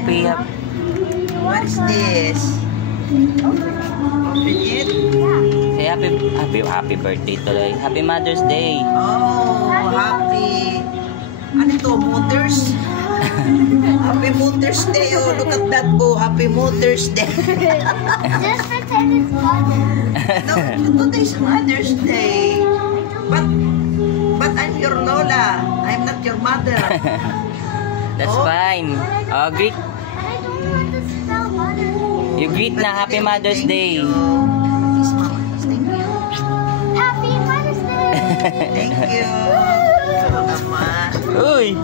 happy. What is this? Open it. Say happy birthday tuloy. Happy Mother's Day. Oh, happy. Ano to? Mother's? Happy Mother's Day. Oh, look at that po. Happy Mother's Day. Just pretend it's Mother's No, today's Mother's Day. But I'm your Lola. I'm not your mother. That's fine. Oh, greet. I don't want to spell Mother's. You greet na Happy Mother's Day. Kiss Mama. Thank you. Happy Mother's Day. Thank you. Naman. Uy!